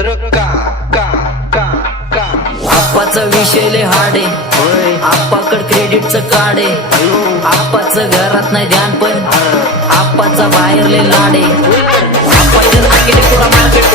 चंद्र का का का का? आप्पाचा विषयले हाडे आप्पाकड क्रेडिटचं काढे आपाच घरात नाही ध्यान पण आप्पाचा बाहेरले लाडे आपण मार्केट पुरा मार्केट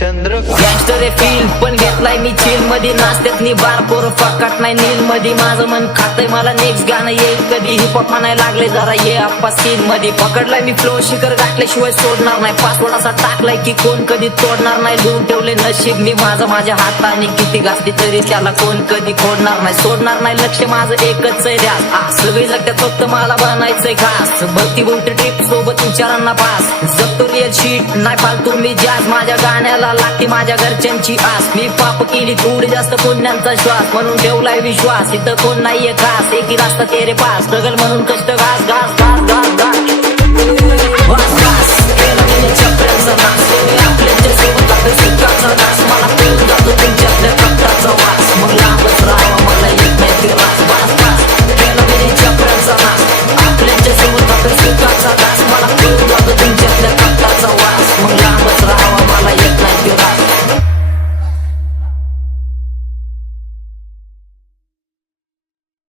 गँगस्टर आहे फील पण घेतलाय मी चिलमध्ये नाचत्यात नि बार पोर फकाट नाही नील. मध्ये माझं मन खातंय मला नेक्स्ट गाणं येईल कधी हिपहॉप म्हणायला लागले जरा ये आप्पा सीन मध्ये पकडलाय मी फ्लो शिखर गाठल्याशिवाय सोडणार नाही. पासवर्ड असा टाकलाय की कोण कधी तोडणार नाही. लिहून ठेवले नशीब मी माझं माझ्या हाताने. किती घासली तरी त्याला कोण कधी खोडणार नाही. सोडणार नाही लक्ष माझं एकच आहे ध्यास. सगळी जगत्यात फक्त मला बनायचंय खास भक्ती बोलते ट्रिप सोबत विचारांना पास. जगतो रिअल शीट नाही फालतू. मी जास्त माझ्या गाण्याला लागते माझ्या घरच्यांची आस. मी पाप केली थोडी जास्त पुण्यांचा श्वास. म्हणून ठेवलाय विश्वास. इथं कोण नाहीये खास. एकी रास्ता तेरे पास. स्ट्रगल म्हणून कष्ट घास. घास